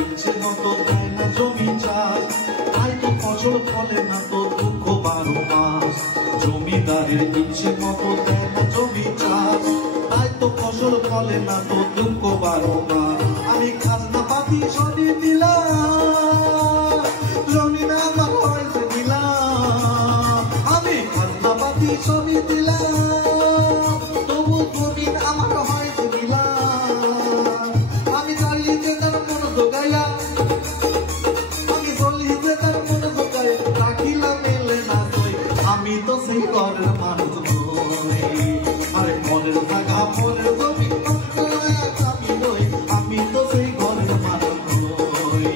ইচ্ছে মতো দেয় না জমি চাষ, তাই তো ফসল ফলে না তো দুঃখ 12 মাস। জমিদারের ইচ্ছে মতো দেয় না জমি চাষ, তাই তো ফসল ফলে না তো দুঃখ 12 মাস। আমি খাজনা পাতি সরিয়ে দিলাম, জমিন আমার হয়েছে দিলাম। আমি খাজনা পাতি সরিয়ে দিলাম, তবু জমিন আমার হয়েছে দিলাম। আমি চাইলে যে তার মন জোগাইয়া, আমি বলি যে তার মন জোগাই, রাখিলাম মেলে না তুই। আমি তো সেই ঘরের মানুষ নই, আরে মনের জায়গা মনের জমি আমি নই। আমি তো সেই ঘরের মানুষ নই,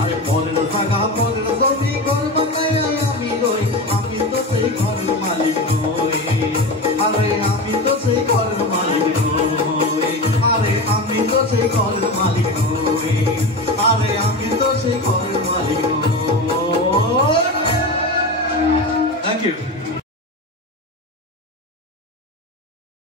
আরে মনের জায়গা মনের জমি ঘর বানাই আমি নই। আমি তো সেই ঘরের মালিক নই, আরে আমি তো সেই ঘরের মালিক নই। আরে আমি তো সেই ঘরের মালিক নই, আরে আমি তো সেই ঘরের মালিক নই। Thank you.